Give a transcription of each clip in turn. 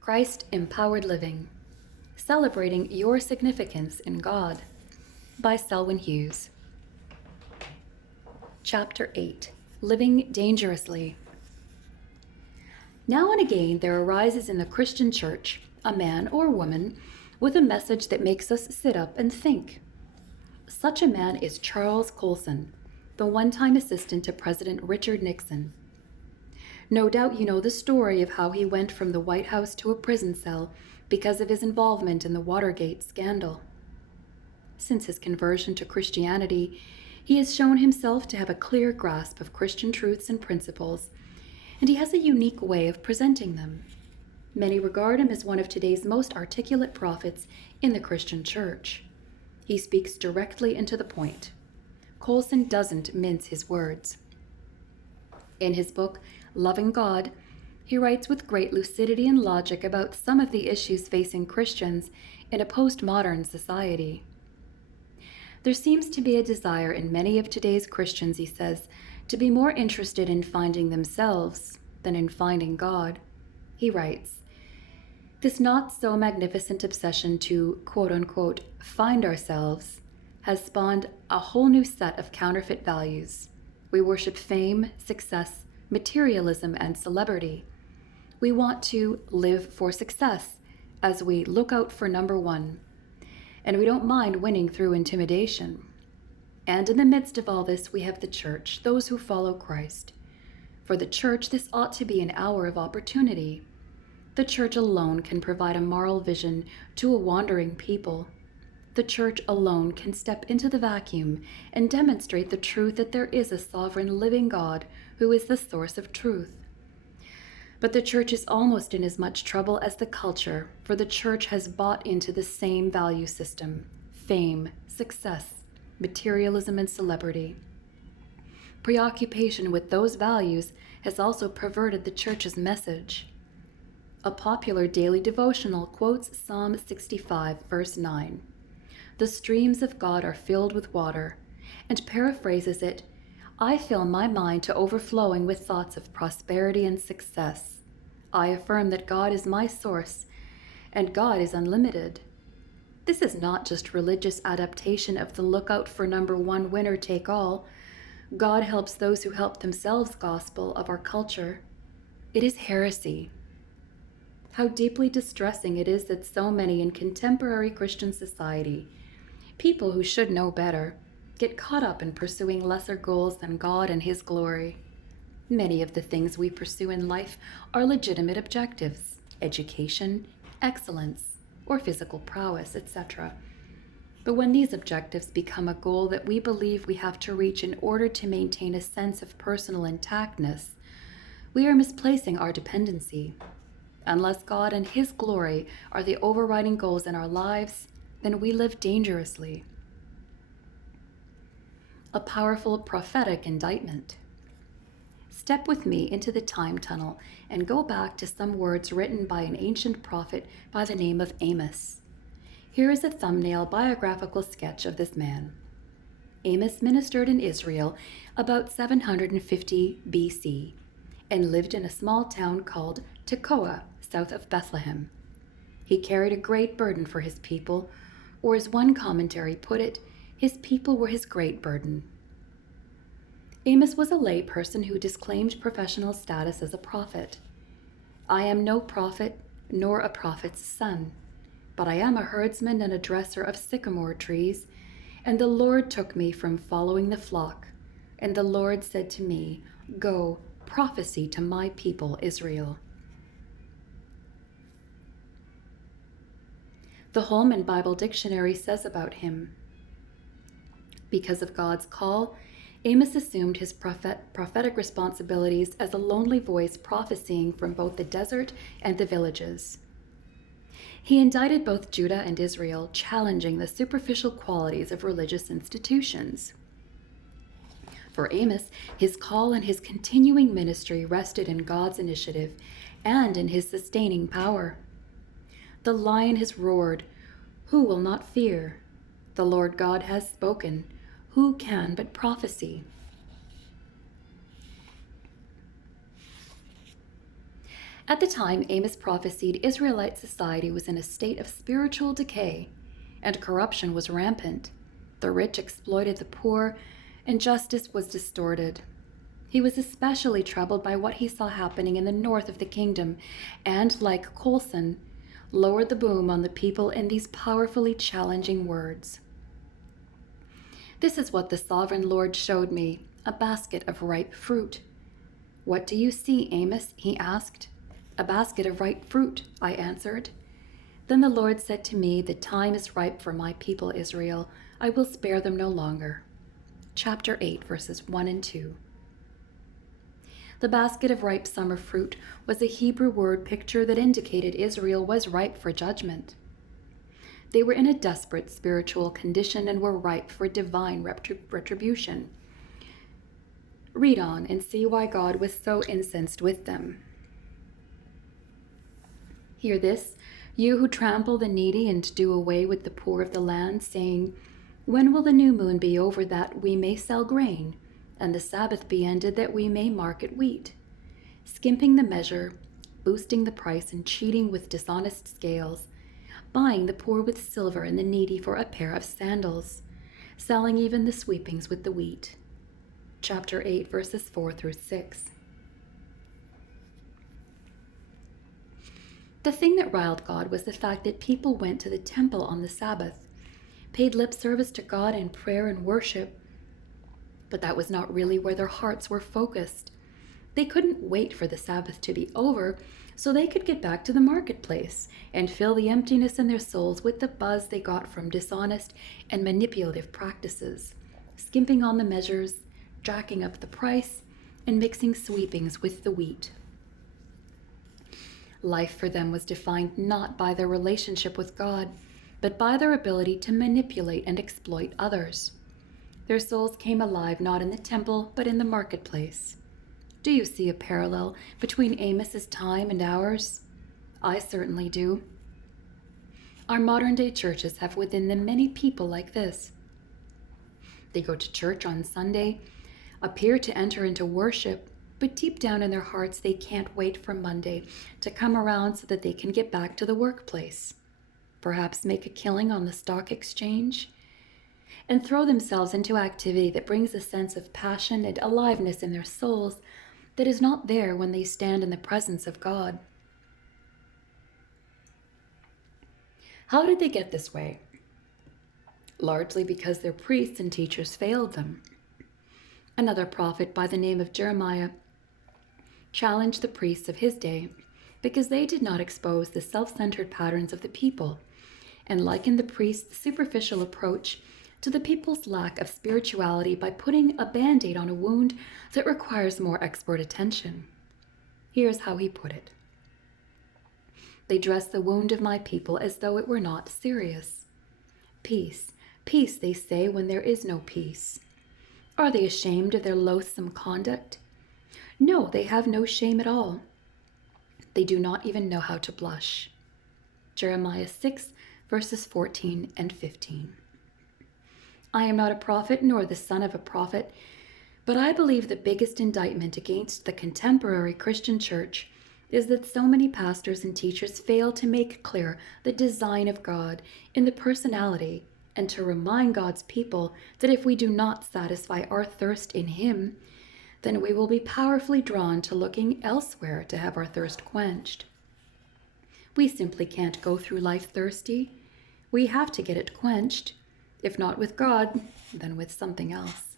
Christ-Empowered Living, Celebrating Your Significance in God, by Selwyn Hughes. Chapter 8, Living Dangerously. Now and again there arises in the Christian church a man or woman with a message that makes us sit up and think. Such a man is Charles Colson, the one-time assistant to President Richard Nixon. No doubt you know the story of how he went from the White House to a prison cell because of his involvement in the Watergate scandal. Since his conversion to Christianity, he has shown himself to have a clear grasp of Christian truths and principles, and he has a unique way of presenting them. Many regard him as one of today's most articulate prophets in the Christian church. He speaks directly and to the point. Colson doesn't mince his words. In his book, Loving God, he writes with great lucidity and logic about some of the issues facing Christians in a postmodern society. There seems to be a desire in many of today's Christians, he says, to be more interested in finding themselves than in finding God. He writes, "This not so magnificent obsession to, quote-unquote, find ourselves has spawned a whole new set of counterfeit values. We worship fame, success, materialism, and celebrity. We want to live for success as we look out for number one, and we don't mind winning through intimidation. And in the midst of all this, we have the church, those who follow Christ. For the church, this ought to be an hour of opportunity. The church alone can provide a moral vision to a wandering people. The church alone can step into the vacuum and demonstrate the truth that there is a sovereign living God who is the source of truth. But the church is almost in as much trouble as the culture, for the church has bought into the same value system: fame, success, materialism, and celebrity. Preoccupation with those values has also perverted the church's message. A popular daily devotional quotes Psalm 65, verse 9. The streams of God are filled with water, and paraphrases it, I fill my mind to overflowing with thoughts of prosperity and success. I affirm that God is my source, and God is unlimited. This is not just religious adaptation of the lookout for number one winner take all, God helps those who help themselves gospel of our culture. It is heresy. How deeply distressing it is that so many in contemporary Christian society, people who should know better, get caught up in pursuing lesser goals than God and His glory. Many of the things we pursue in life are legitimate objectives: education, excellence, or physical prowess, etc. But when these objectives become a goal that we believe we have to reach in order to maintain a sense of personal intactness, we are misplacing our dependency. Unless God and His glory are the overriding goals in our lives, then we live dangerously. A powerful prophetic indictment. Step with me into the time tunnel and go back to some words written by an ancient prophet by the name of Amos. Here is a thumbnail biographical sketch of this man. Amos ministered in Israel about 750 BC and lived in a small town called Tekoa, south of Bethlehem. He carried a great burden for his people, or as one commentary put it, his people were his great burden. Amos was a lay person who disclaimed professional status as a prophet. I am no prophet, nor a prophet's son, but I am a herdsman and a dresser of sycamore trees, and the Lord took me from following the flock, and the Lord said to me, Go, prophesy to my people Israel. The Holman Bible Dictionary says about him, because of God's call, Amos assumed his prophetic responsibilities as a lonely voice prophesying from both the desert and the villages. He indicted both Judah and Israel, challenging the superficial qualities of religious institutions. For Amos, his call and his continuing ministry rested in God's initiative and in His sustaining power. The lion has roared, who will not fear? The Lord God has spoken, who can but prophesy? At the time Amos prophesied, Israelite society was in a state of spiritual decay, and corruption was rampant. The rich exploited the poor, and justice was distorted. He was especially troubled by what he saw happening in the north of the kingdom, and, like Colson, lowered the boom on the people in these powerfully challenging words. "This is what the sovereign Lord showed me, a basket of ripe fruit." "What do you see, Amos?" he asked. "A basket of ripe fruit," I answered. Then the Lord said to me, "The time is ripe for my people Israel. I will spare them no longer." Chapter 8, verses 1 and 2. The basket of ripe summer fruit was a Hebrew word picture that indicated Israel was ripe for judgment. They were in a desperate spiritual condition and were ripe for divine retribution. Read on and see why God was so incensed with them. "Hear this, you who trample the needy and do away with the poor of the land, saying, 'When will the new moon be over that we may sell grain, and the Sabbath be ended that we may market wheat?' Skimping the measure, boosting the price, and cheating with dishonest scales, buying the poor with silver and the needy for a pair of sandals, selling even the sweepings with the wheat." Chapter 8, verses 4 through 6. The thing that riled God was the fact that people went to the temple on the Sabbath, paid lip service to God in prayer and worship, but that was not really where their hearts were focused. They couldn't wait for the Sabbath to be over so they could get back to the marketplace and fill the emptiness in their souls with the buzz they got from dishonest and manipulative practices, skimping on the measures, jacking up the price, and mixing sweepings with the wheat. Life for them was defined not by their relationship with God, but by their ability to manipulate and exploit others. Their souls came alive not in the temple, but in the marketplace. Do you see a parallel between Amos's time and ours? I certainly do. Our modern-day churches have within them many people like this. They go to church on Sunday, appear to enter into worship, but deep down in their hearts they can't wait for Monday to come around so that they can get back to the workplace, perhaps make a killing on the stock exchange, and throw themselves into activity that brings a sense of passion and aliveness in their souls that is not there when they stand in the presence of God. How did they get this way? Largely because their priests and teachers failed them. Another prophet by the name of Jeremiah challenged the priests of his day because they did not expose the self-centered patterns of the people and likened the priests' superficial approach to the people's lack of spirituality by putting a band-aid on a wound that requires more expert attention. Here's how he put it. "They dress the wound of my people as though it were not serious. Peace, peace, they say when there is no peace. Are they ashamed of their loathsome conduct? No, they have no shame at all. They do not even know how to blush." Jeremiah 6, verses 14 and 15. I am not a prophet nor the son of a prophet, but I believe the biggest indictment against the contemporary Christian church is that so many pastors and teachers fail to make clear the design of God in the personality and to remind God's people that if we do not satisfy our thirst in Him, then we will be powerfully drawn to looking elsewhere to have our thirst quenched. We simply can't go through life thirsty. We have to get it quenched. If not with God, then with something else.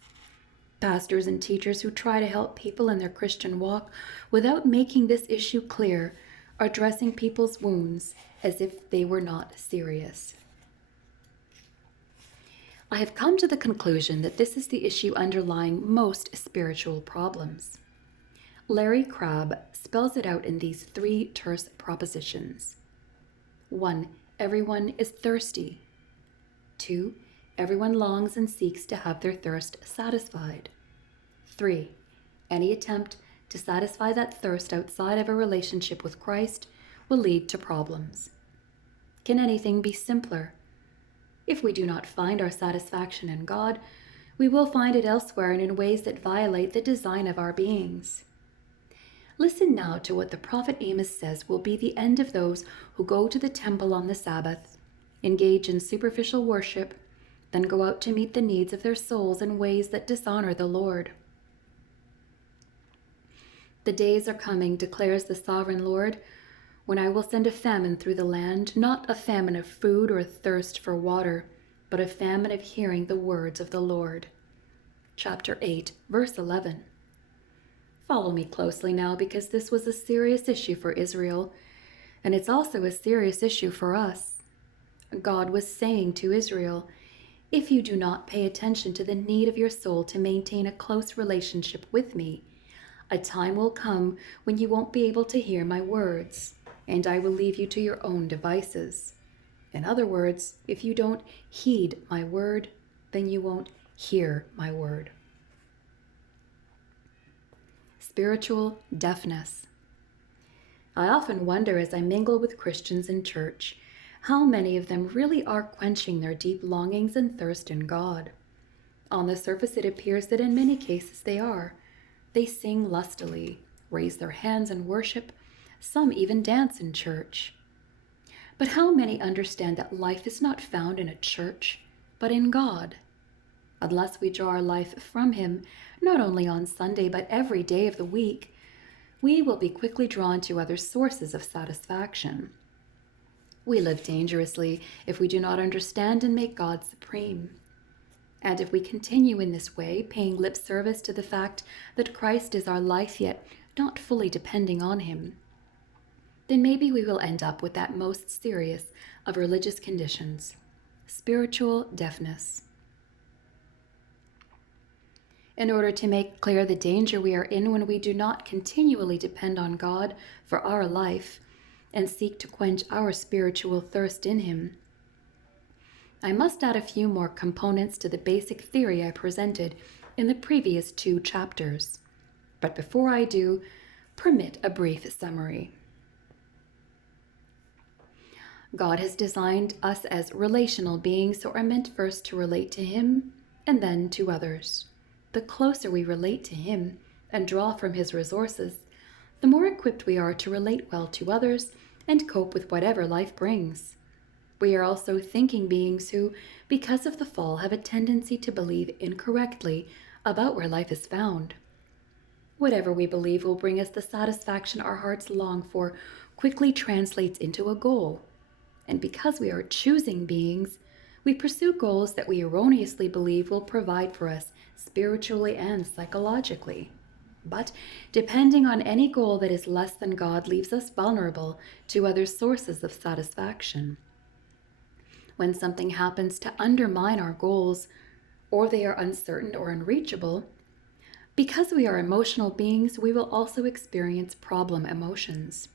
Pastors and teachers who try to help people in their Christian walk without making this issue clear are dressing people's wounds as if they were not serious. I have come to the conclusion that this is the issue underlying most spiritual problems. Larry Crabb spells it out in these 3 terse propositions. 1. Everyone is thirsty. 2. Everyone longs and seeks to have their thirst satisfied. 3. Any attempt to satisfy that thirst outside of a relationship with Christ will lead to problems. Can anything be simpler? If we do not find our satisfaction in God, we will find it elsewhere and in ways that violate the design of our beings. Listen now to what the prophet Amos says will be the end of those who go to the temple on the Sabbath, engage in superficial worship, then go out to meet the needs of their souls in ways that dishonor the Lord. The days are coming, declares the sovereign Lord, when I will send a famine through the land, not a famine of food or thirst for water, but a famine of hearing the words of the Lord. Chapter 8, verse 11. Follow me closely now, because this was a serious issue for Israel, and it's also a serious issue for us. God was saying to Israel, if you do not pay attention to the need of your soul to maintain a close relationship with me, a time will come when you won't be able to hear my words, and I will leave you to your own devices. In other words, if you don't heed my word, then you won't hear my word. Spiritual deafness. I often wonder as I mingle with Christians in church, how many of them really are quenching their deep longings and thirst in God. On the surface, it appears that in many cases they are. They sing lustily, raise their hands in worship, some even dance in church. But how many understand that life is not found in a church, but in God? Unless we draw our life from Him, not only on Sunday, but every day of the week, we will be quickly drawn to other sources of satisfaction. We live dangerously if we do not understand and make God supreme. And if we continue in this way, paying lip service to the fact that Christ is our life, yet not fully depending on Him, then maybe we will end up with that most serious of religious conditions, spiritual deafness. In order to make clear the danger we are in when we do not continually depend on God for our life and seek to quench our spiritual thirst in Him, I must add a few more components to the basic theory I presented in the previous 2 chapters. But before I do, permit a brief summary. God has designed us as relational beings who are meant first to relate to Him and then to others. The closer we relate to Him and draw from His resources, the more equipped we are to relate well to others and cope with whatever life brings. We are also thinking beings who, because of the fall, have a tendency to believe incorrectly about where life is found. Whatever we believe will bring us the satisfaction our hearts long for quickly translates into a goal. And because we are choosing beings, we pursue goals that we erroneously believe will provide for us spiritually and psychologically. But depending on any goal that is less than God leaves us vulnerable to other sources of satisfaction. When something happens to undermine our goals, or they are uncertain or unreachable, because we are emotional beings, we will also experience problem emotions.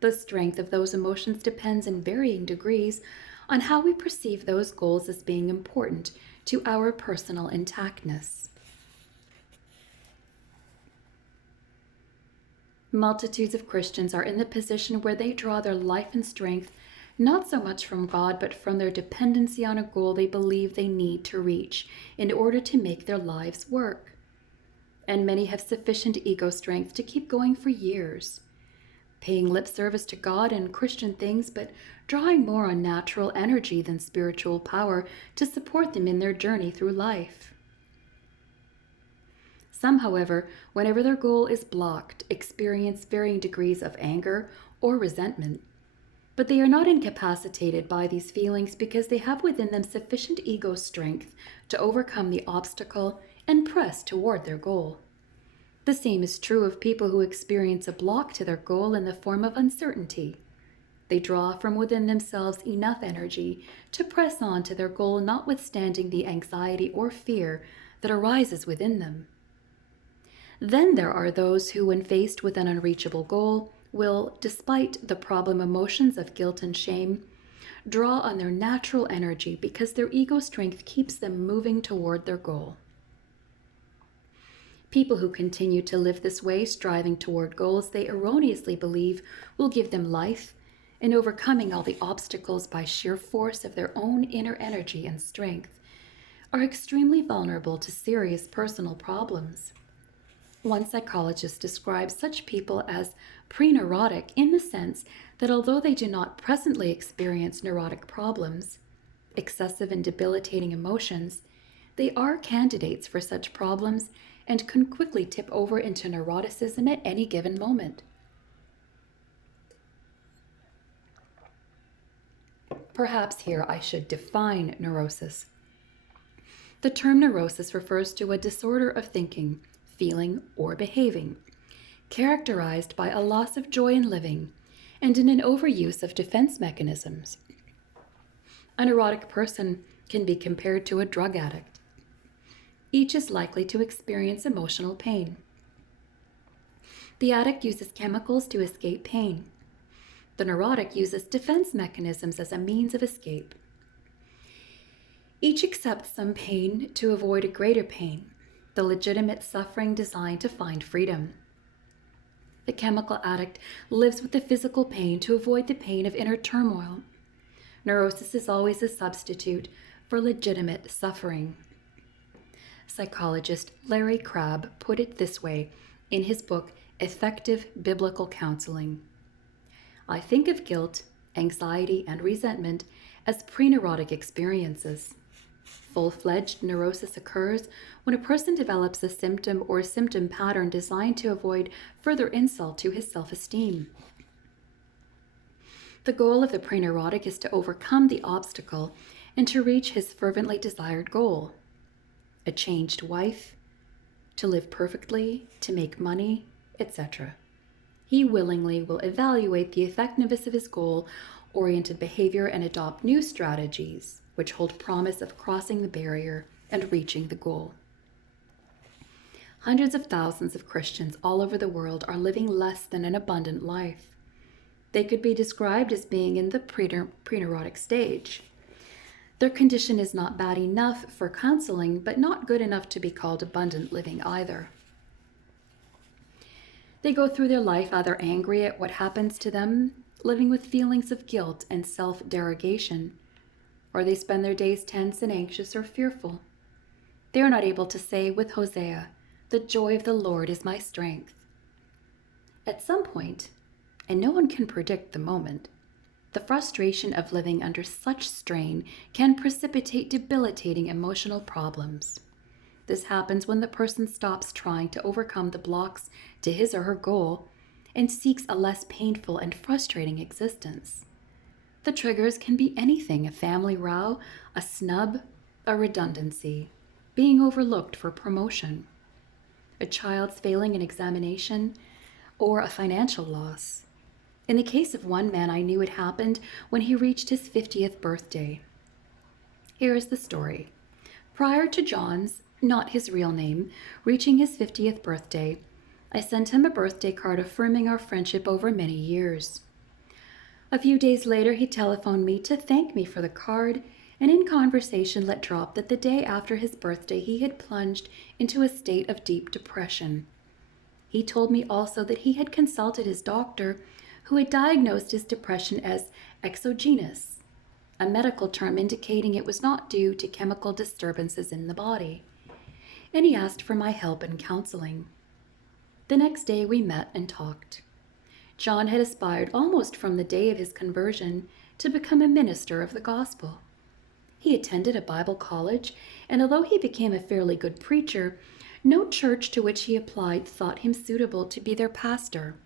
The strength of those emotions depends in varying degrees on how we perceive those goals as being important to our personal intactness. Multitudes of Christians are in the position where they draw their life and strength not so much from God, but from their dependency on a goal they believe they need to reach in order to make their lives work. And many have sufficient ego strength to keep going for years, paying lip service to God and Christian things, but drawing more on natural energy than spiritual power to support them in their journey through life. Some, however, whenever their goal is blocked, experience varying degrees of anger or resentment. But they are not incapacitated by these feelings because they have within them sufficient ego strength to overcome the obstacle and press toward their goal. The same is true of people who experience a block to their goal in the form of uncertainty. They draw from within themselves enough energy to press on to their goal, notwithstanding the anxiety or fear that arises within them. Then there are those who, when faced with an unreachable goal, will, despite the problem emotions of guilt and shame, draw on their natural energy because their ego strength keeps them moving toward their goal. People who continue to live this way, striving toward goals they erroneously believe will give them life, and overcoming all the obstacles by sheer force of their own inner energy and strength, are extremely vulnerable to serious personal problems. One psychologist describes such people as pre-neurotic in the sense that although they do not presently experience neurotic problems, excessive and debilitating emotions, they are candidates for such problems and can quickly tip over into neuroticism at any given moment. Perhaps here I should define neurosis. The term neurosis refers to a disorder of thinking, feeling, or behaving, characterized by a loss of joy in living and in an overuse of defense mechanisms. A neurotic person can be compared to a drug addict. Each is likely to experience emotional pain. The addict uses chemicals to escape pain. The neurotic uses defense mechanisms as a means of escape. Each accepts some pain to avoid a greater pain, the legitimate suffering designed to find freedom. The chemical addict lives with the physical pain to avoid the pain of inner turmoil. Neurosis is always a substitute for legitimate suffering. Psychologist Larry Crabb put it this way in his book, Effective Biblical Counseling. I think of guilt, anxiety, and resentment as pre-neurotic experiences. Full-fledged neurosis occurs when a person develops a symptom or symptom pattern designed to avoid further insult to his self-esteem. The goal of the pre-neurotic is to overcome the obstacle and to reach his fervently desired goal: a changed wife, to live perfectly, to make money, etc. He willingly will evaluate the effectiveness of his goal-oriented behavior and adopt new strategies which hold promise of crossing the barrier and reaching the goal. Hundreds of thousands of Christians all over the world are living less than an abundant life. They could be described as being in the pre-neurotic stage. Their condition is not bad enough for counseling, but not good enough to be called abundant living either. They go through their life either angry at what happens to them, living with feelings of guilt and self-derogation, or they spend their days tense and anxious or fearful. They are not able to say with Hosea, "The joy of the Lord is my strength." At some point, and no one can predict the moment, the frustration of living under such strain can precipitate debilitating emotional problems. This happens when the person stops trying to overcome the blocks to his or her goal and seeks a less painful and frustrating existence. The triggers can be anything: a family row, a snub, a redundancy, being overlooked for promotion, a child's failing an examination, or a financial loss. In the case of one man I knew, it happened when he reached his 50th birthday. Here is the story. Prior to John's, not his real name, reaching his 50th birthday, I sent him a birthday card affirming our friendship over many years. A few days later, he telephoned me to thank me for the card, and in conversation let drop that the day after his birthday he had plunged into a state of deep depression. He told me also that he had consulted his doctor, who had diagnosed his depression as exogenous, a medical term indicating it was not due to chemical disturbances in the body, and he asked for my help and counseling. The next day we met and talked. John had aspired almost from the day of his conversion to become a minister of the gospel. He attended a Bible college, and although he became a fairly good preacher, no church to which he applied thought him suitable to be their pastor.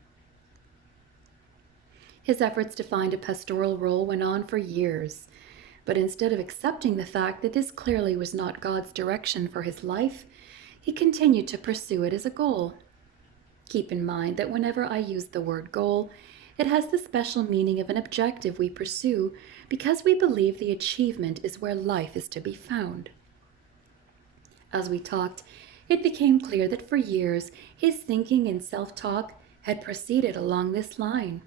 His efforts to find a pastoral role went on for years, but instead of accepting the fact that this clearly was not God's direction for his life, he continued to pursue it as a goal. Keep in mind that whenever I use the word goal, it has the special meaning of an objective we pursue because we believe the achievement is where life is to be found. As we talked, it became clear that for years his thinking and self-talk had proceeded along this line.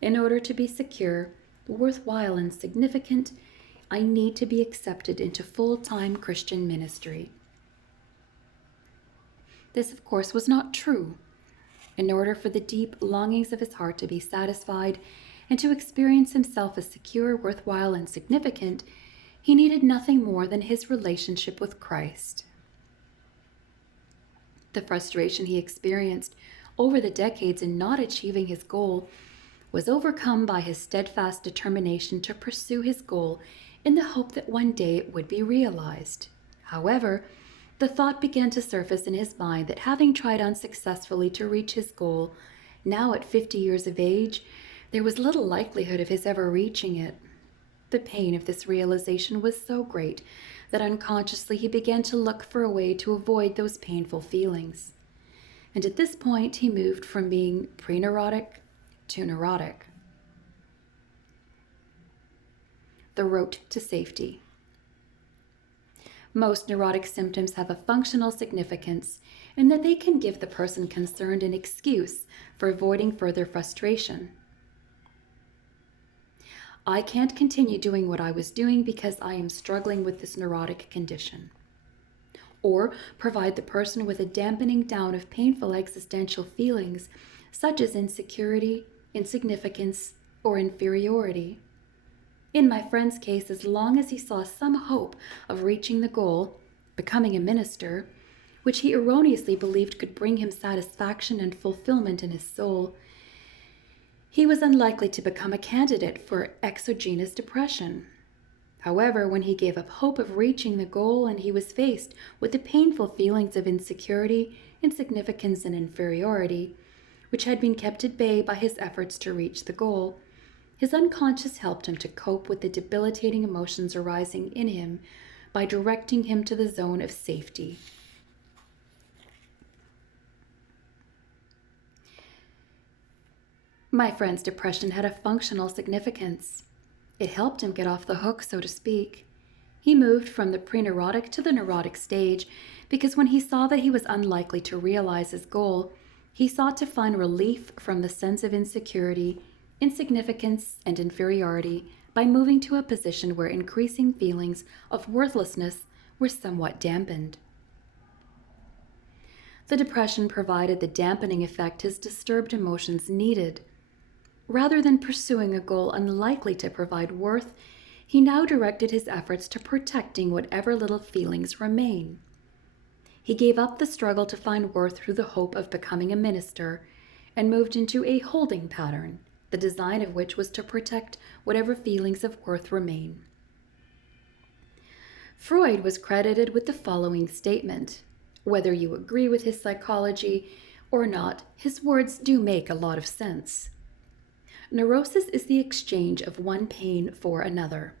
In order to be secure, worthwhile, and significant, I need to be accepted into full-time Christian ministry. This, of course, was not true. In order for the deep longings of his heart to be satisfied and to experience himself as secure, worthwhile, and significant, he needed nothing more than his relationship with Christ. The frustration he experienced over the decades in not achieving his goal was overcome by his steadfast determination to pursue his goal in the hope that one day it would be realized. However, the thought began to surface in his mind that having tried unsuccessfully to reach his goal, now at 50 years of age, there was little likelihood of his ever reaching it. The pain of this realization was so great that unconsciously he began to look for a way to avoid those painful feelings. And at this point, he moved from being pre-neurotic to neurotic. The road to safety. Most neurotic symptoms have a functional significance in that they can give the person concerned an excuse for avoiding further frustration. I can't continue doing what I was doing because I am struggling with this neurotic condition. Or provide the person with a dampening down of painful existential feelings such as insecurity, insignificance, or inferiority. In my friend's case, as long as he saw some hope of reaching the goal, becoming a minister, which he erroneously believed could bring him satisfaction and fulfillment in his soul, he was unlikely to become a candidate for exogenous depression. However, when he gave up hope of reaching the goal and he was faced with the painful feelings of insecurity, insignificance, and inferiority, which had been kept at bay by his efforts to reach the goal, his unconscious helped him to cope with the debilitating emotions arising in him by directing him to the zone of safety. My friend's depression had a functional significance. It helped him get off the hook, so to speak. He moved from the pre-neurotic to the neurotic stage because when he saw that he was unlikely to realize his goal, he sought to find relief from the sense of insecurity, insignificance, and inferiority by moving to a position where increasing feelings of worthlessness were somewhat dampened. The depression provided the dampening effect his disturbed emotions needed. Rather than pursuing a goal unlikely to provide worth, he now directed his efforts to protecting whatever little feelings remain. He gave up the struggle to find worth through the hope of becoming a minister and moved into a holding pattern, the design of which was to protect whatever feelings of worth remain. Freud was credited with the following statement. Whether you agree with his psychology or not, his words do make a lot of sense. Neurosis is the exchange of one pain for another.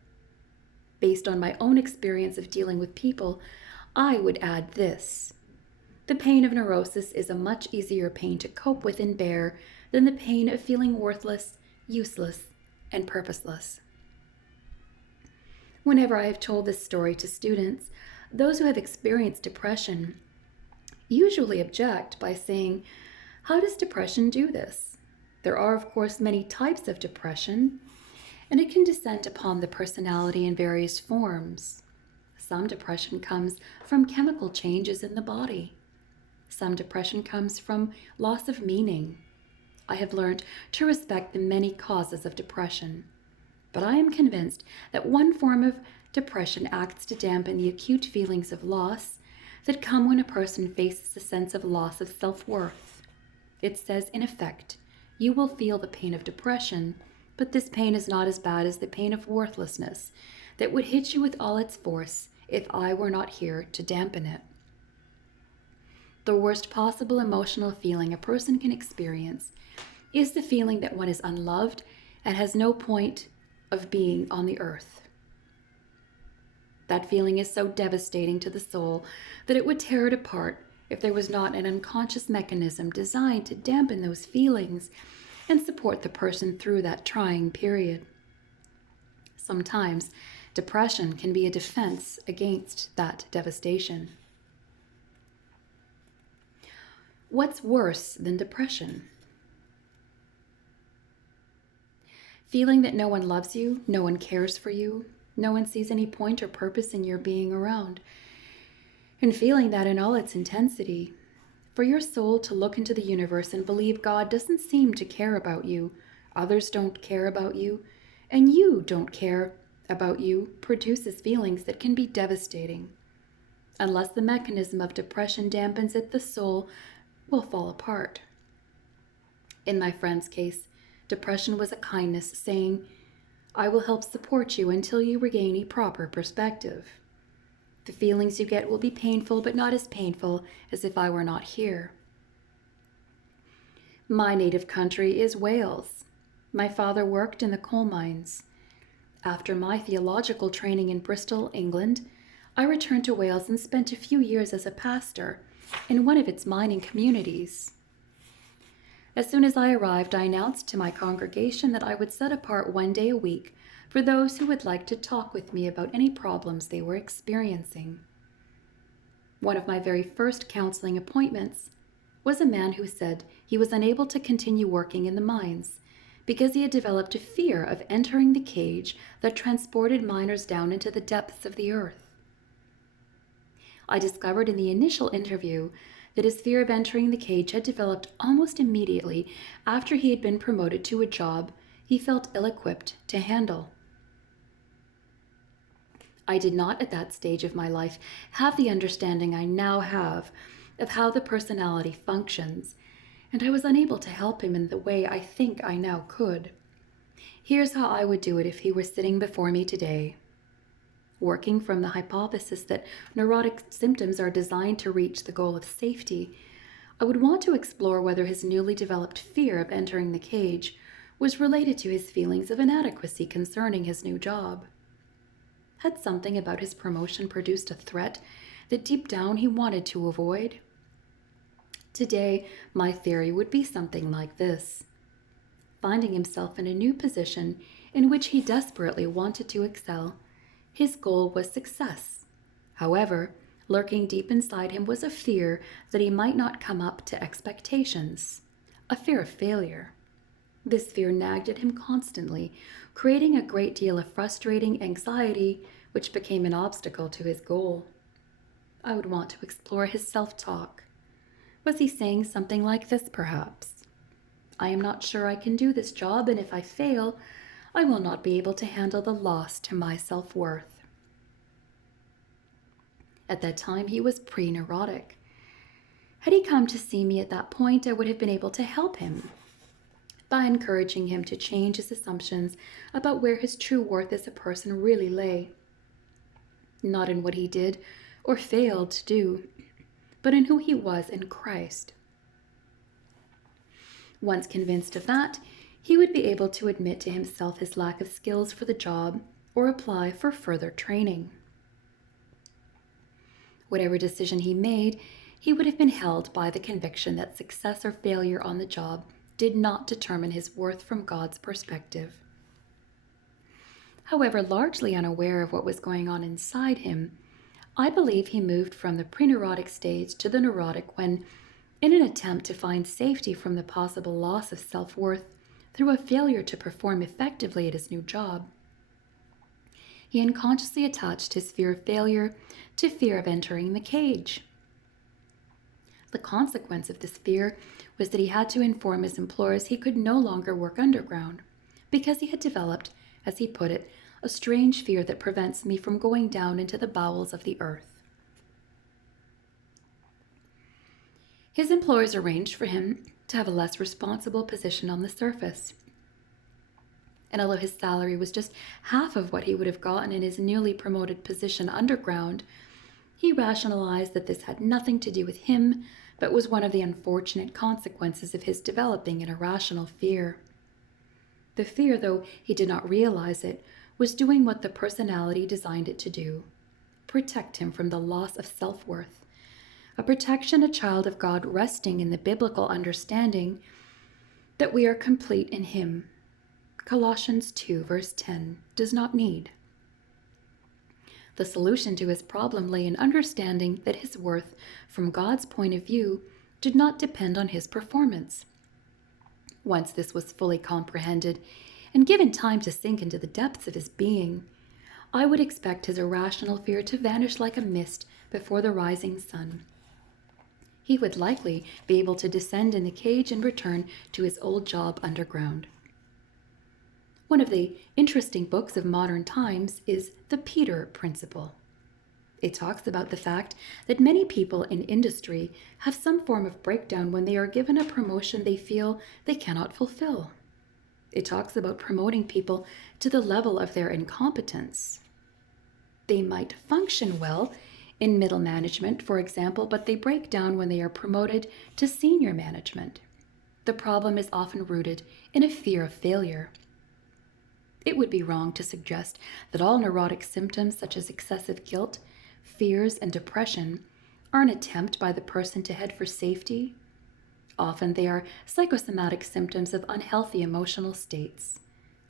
Based on my own experience of dealing with people, I would add this. The pain of neurosis is a much easier pain to cope with and bear than the pain of feeling worthless, useless, and purposeless. Whenever I have told this story to students, those who have experienced depression usually object by saying, "How does depression do this?" There are, of course, many types of depression, and it can descend upon the personality in various forms. Some depression comes from chemical changes in the body. Some depression comes from loss of meaning. I have learned to respect the many causes of depression, but I am convinced that one form of depression acts to dampen the acute feelings of loss that come when a person faces a sense of loss of self-worth. It says, in effect, you will feel the pain of depression, but this pain is not as bad as the pain of worthlessness that would hit you with all its force if I were not here to dampen it. The worst possible emotional feeling a person can experience is the feeling that one is unloved and has no point of being on the earth. That feeling is so devastating to the soul that it would tear it apart if there was not an unconscious mechanism designed to dampen those feelings and support the person through that trying period. Sometimes, depression can be a defense against that devastation. What's worse than depression? Feeling that no one loves you, no one cares for you, no one sees any point or purpose in your being around, and feeling that in all its intensity. For your soul to look into the universe and believe God doesn't seem to care about you, others don't care about you, and you don't care about you produces feelings that can be devastating. Unless the mechanism of depression dampens it, the soul will fall apart. In my friend's case, depression was a kindness saying, I will help support you until you regain a proper perspective. The feelings you get will be painful, but not as painful as if I were not here. My native country is Wales. My father worked in the coal mines. After my theological training in Bristol, England, I returned to Wales and spent a few years as a pastor in one of its mining communities. As soon as I arrived, I announced to my congregation that I would set apart one day a week for those who would like to talk with me about any problems they were experiencing. One of my very first counseling appointments was a man who said he was unable to continue working in the mines because he had developed a fear of entering the cage that transported miners down into the depths of the earth. I discovered in the initial interview that his fear of entering the cage had developed almost immediately after he had been promoted to a job he felt ill-equipped to handle. I did not at that stage of my life have the understanding I now have of how the personality functions, and I was unable to help him in the way I think I now could. Here's how I would do it if he were sitting before me today. Working from the hypothesis that neurotic symptoms are designed to reach the goal of safety, I would want to explore whether his newly developed fear of entering the cage was related to his feelings of inadequacy concerning his new job. Had something about his promotion produced a threat that deep down he wanted to avoid? Today, my theory would be something like this. Finding himself in a new position in which he desperately wanted to excel, his goal was success. However, lurking deep inside him was a fear that he might not come up to expectations, a fear of failure. This fear nagged at him constantly, creating a great deal of frustrating anxiety, which became an obstacle to his goal. I would want to explore his self-talk. Was he saying something like this, perhaps? I am not sure I can do this job, and if I fail, I will not be able to handle the loss to my self-worth. At that time, he was pre-neurotic. Had he come to see me at that point, I would have been able to help him by encouraging him to change his assumptions about where his true worth as a person really lay. Not in what he did or failed to do, but in who he was in Christ. Once convinced of that, he would be able to admit to himself his lack of skills for the job or apply for further training. Whatever decision he made, he would have been held by the conviction that success or failure on the job did not determine his worth from God's perspective. However, largely unaware of what was going on inside him, I believe he moved from the pre-neurotic stage to the neurotic when, in an attempt to find safety from the possible loss of self-worth through a failure to perform effectively at his new job, he unconsciously attached his fear of failure to fear of entering the cage. The consequence of this fear was that he had to inform his employers he could no longer work underground because he had developed, as he put it, a strange fear that prevents me from going down into the bowels of the earth. His employers arranged for him to have a less responsible position on the surface. And although his salary was just half of what he would have gotten in his newly promoted position underground, he rationalized that this had nothing to do with him, but was one of the unfortunate consequences of his developing an irrational fear. The fear, though he did not realize it, was doing what the personality designed it to do: protect him from the loss of self-worth, a protection a child of God resting in the biblical understanding that we are complete in him. Colossians 2, verse 10, does not need. The solution to his problem lay in understanding that his worth, from God's point of view, did not depend on his performance. Once this was fully comprehended, and given time to sink into the depths of his being, I would expect his irrational fear to vanish like a mist before the rising sun. He would likely be able to descend in the cage and return to his old job underground. One of the interesting books of modern times is The Peter Principle. It talks about the fact that many people in industry have some form of breakdown when they are given a promotion they feel they cannot fulfill. It talks about promoting people to the level of their incompetence. They might function well in middle management, for example, but they break down when they are promoted to senior management. The problem is often rooted in a fear of failure. It would be wrong to suggest that all neurotic symptoms, such as excessive guilt, fears, and depression, are an attempt by the person to head for safety. Often they are psychosomatic symptoms of unhealthy emotional states.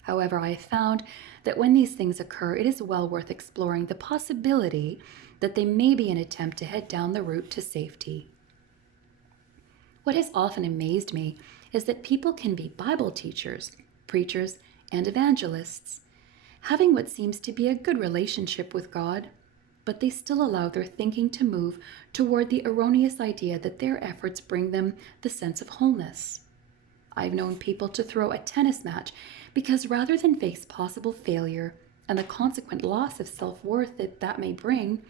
However, I have found that when these things occur, it is well worth exploring the possibility that they may be an attempt to head down the route to safety. What has often amazed me is that people can be Bible teachers, preachers, and evangelists, having what seems to be a good relationship with God, but they still allow their thinking to move toward the erroneous idea that their efforts bring them the sense of wholeness. I've known people to throw a tennis match because rather than face possible failure and the consequent loss of self-worth that may bring,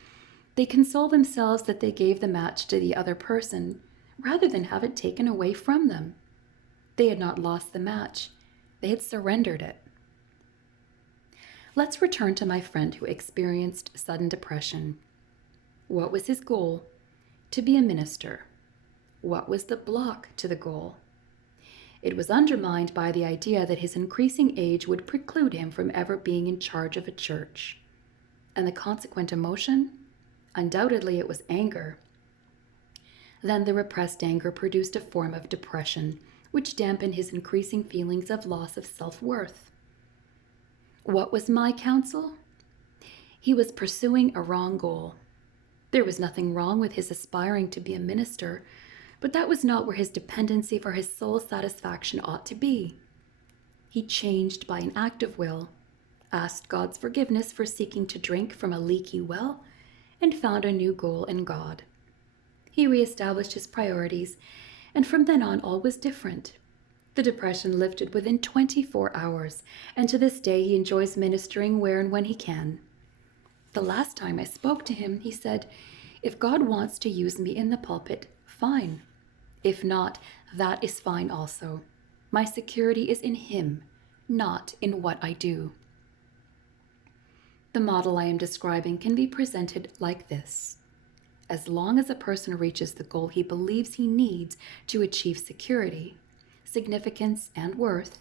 they console themselves that they gave the match to the other person rather than have it taken away from them. They had not lost the match. They had surrendered it. Let's return to my friend who experienced sudden depression. What was his goal? To be a minister. What was the block to the goal? It was undermined by the idea that his increasing age would preclude him from ever being in charge of a church. And the consequent emotion? Undoubtedly it was anger. Then the repressed anger produced a form of depression, which dampened his increasing feelings of loss of self-worth. What was my counsel? He was pursuing a wrong goal. There was nothing wrong with his aspiring to be a minister, but that was not where his dependency for his soul satisfaction ought to be. He changed by an act of will, asked God's forgiveness for seeking to drink from a leaky well, and found a new goal in God. He reestablished his priorities, and from then on all was different. The depression lifted within 24 hours, and to this day he enjoys ministering where and when he can. The last time I spoke to him, he said, "If God wants to use me in the pulpit, fine. If not, that is fine also. My security is in him, not in what I do." The model I am describing can be presented like this. As long as a person reaches the goal he believes he needs to achieve security, significance, and worth,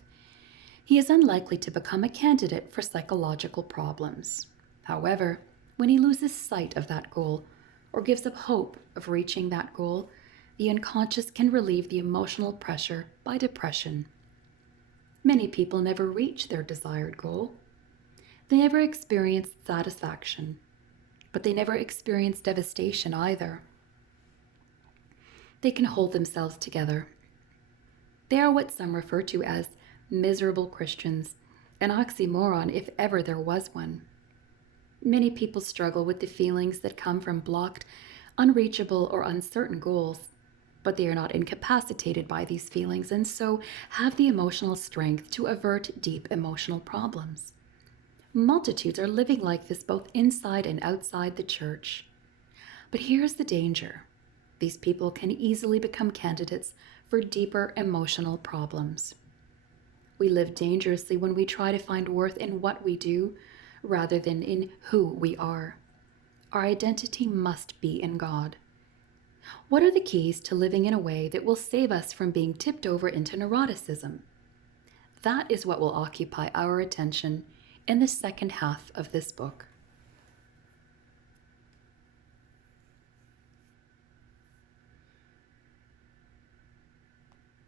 he is unlikely to become a candidate for psychological problems. However, when he loses sight of that goal or gives up hope of reaching that goal, the unconscious can relieve the emotional pressure by depression. Many people never reach their desired goal. They never experience satisfaction, but they never experience devastation either. They can hold themselves together. They are what some refer to as miserable Christians, an oxymoron if ever there was one. Many people struggle with the feelings that come from blocked, unreachable, or uncertain goals, but they are not incapacitated by these feelings and so have the emotional strength to avert deep emotional problems. Multitudes are living like this both inside and outside the church. But here's the danger. These people can easily become candidates for deeper emotional problems. We live dangerously when we try to find worth in what we do rather than in who we are. Our identity must be in God. What are the keys to living in a way that will save us from being tipped over into neuroticism? That is what will occupy our attention in the second half of this book.